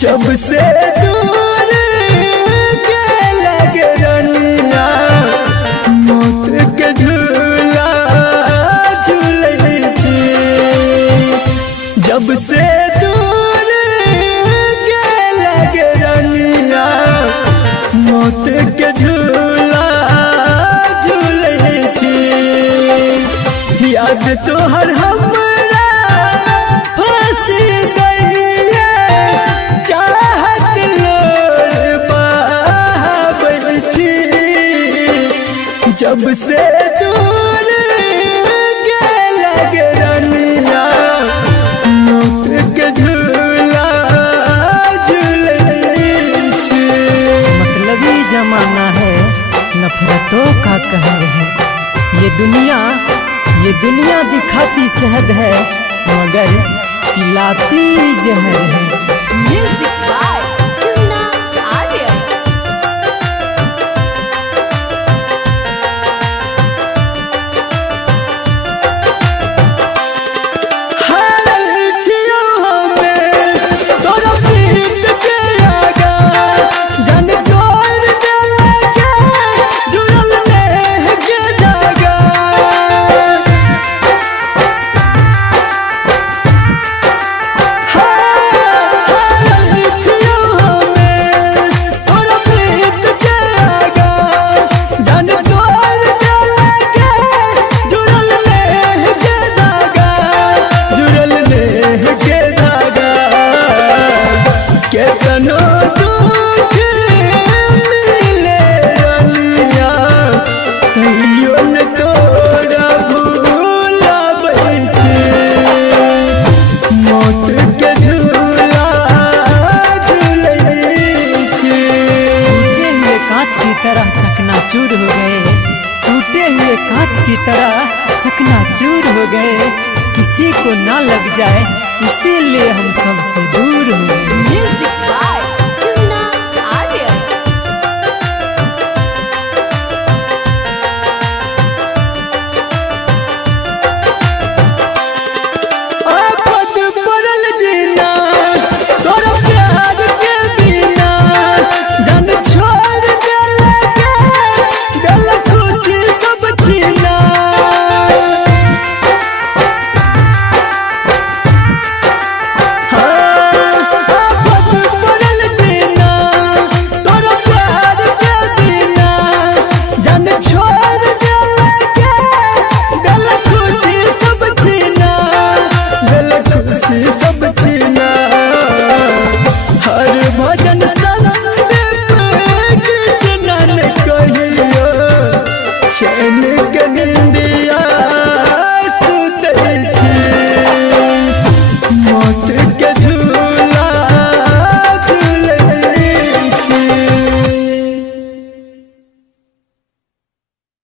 जब से दूर के लगे रनिया मौत के झूला झूले थी। जब से दूर के लगे रनिया मौत के झूला झूले थी। याद तो हर हमरा फंसी जब से दूर के लगे रनिया मौत के झूला झूले छे। मतलबी जमाना है, नफरतों का कहर है। ये दुनिया दिखाती शहद है मगर पिलाती जहर है। Music by Chunna Aryan. चकनाचूर हो गए, टूटे हुए कांच की तरह चकनाचूर हो गए। किसी को ना लग जाए इसीलिए हम सबसे दूर हो गए। Music by Chunna Aryan. सब छीना